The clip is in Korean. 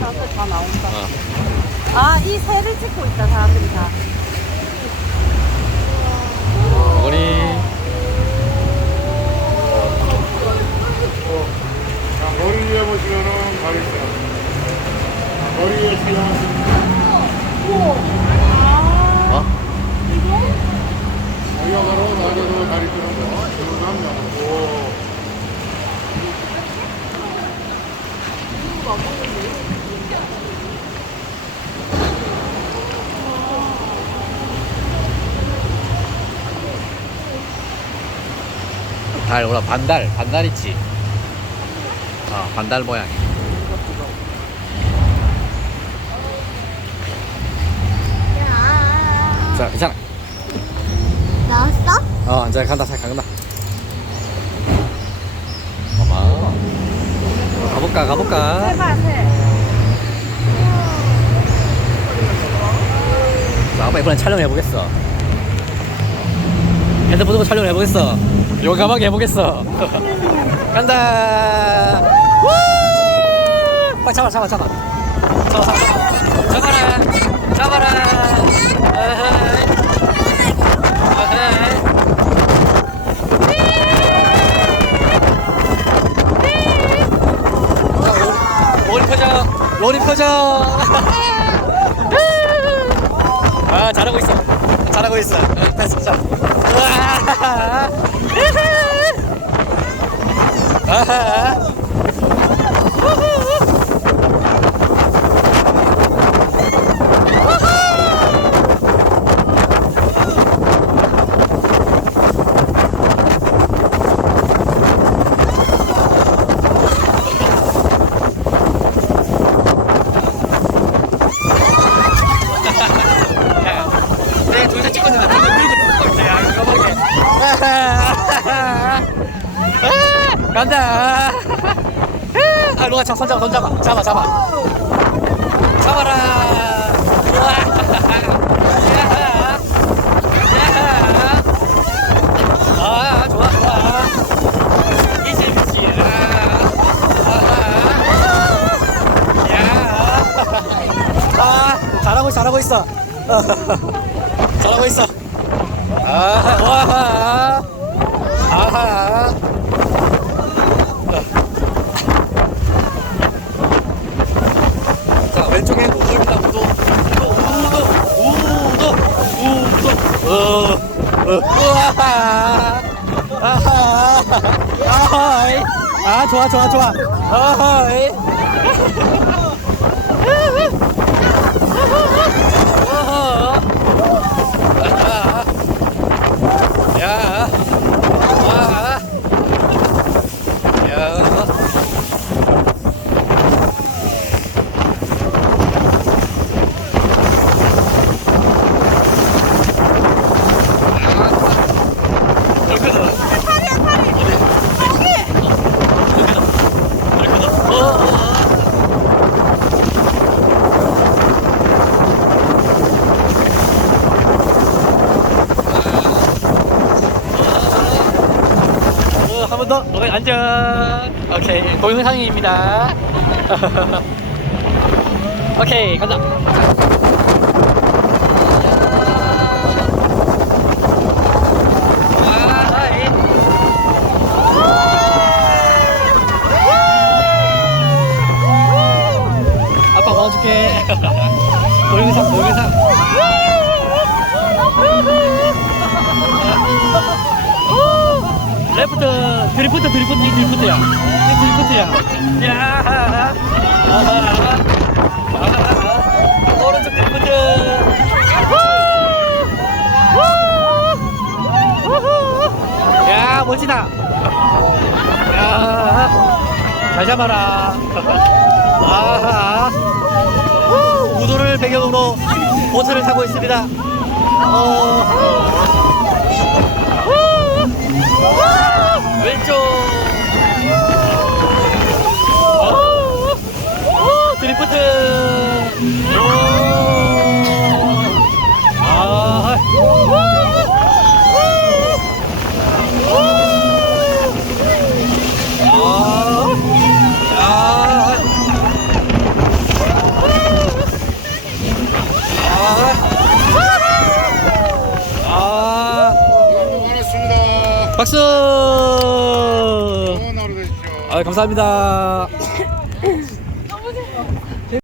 나도 다 나온다. 어. 아, 이 새를 찍고 있다, 사람들이 다. 머리. 자, 머리 위에 보시면은 가위 있어요. 자, 머리 위에 촬영하시면 어? 여기가 바로 나저도 다리 뜨는 거. 이거 한 명. 오. 달, 몰라, 반달. 반달 있지. 어, 반달 모양. 자, 괜찮아. 나왔어? 어, 이제 간다, 잘 간다. 어마. 가볼까, 가볼까? 자, 아빠 이번엔 촬영해보겠어. 핸드폰 들고 촬영해보겠어. 용감하게 해보겠어. 간다! 우! 빨리 잡아, 잡아, 잡아. 잡아, 잡아, 잡아. 잡아라! 잡아라! 로리 표정! 아 잘하고 있어 잘하고 있어 어, 됐어 자 우와 아하 네, 둘다 찍거든. 야, 이거 먹게. 간다. 아, 로가 손 잡아, 손 잡아, 잡아, 잡아. 잡아라. 우와. 야하. 야하. 아, 미치야. 야. 아, 잘하고 있어, 잘하고 있어. 아하, 와하. 아하. 자, 왼쪽에 우도입니다, 우도. 우도, 우도, 우도, 우도. 어, 어, 우와. 아하. 아하이. 아, 좋아, 좋아, 좋아. 아하이. 어허. 야. 야. 와. 야. 그렇거든. 팔이야, 팔이. 그렇거든. 어, 어, 어. 어. 노래 안녕. 오케이. 동영상입니다. 오케이, 간다. 아. 아빠 도와줄게. 동영상, 동영상. 레프트 드리프트 드리프트 이 드리프트야. 이 드리프트야. 야. 오른쪽 드리프트. 야 멋지다. 야잘 잡아라. 아하. 후, 우도를 배경으로 보트를 타고 있습니다. 어. 박수! 아, 감사합니다.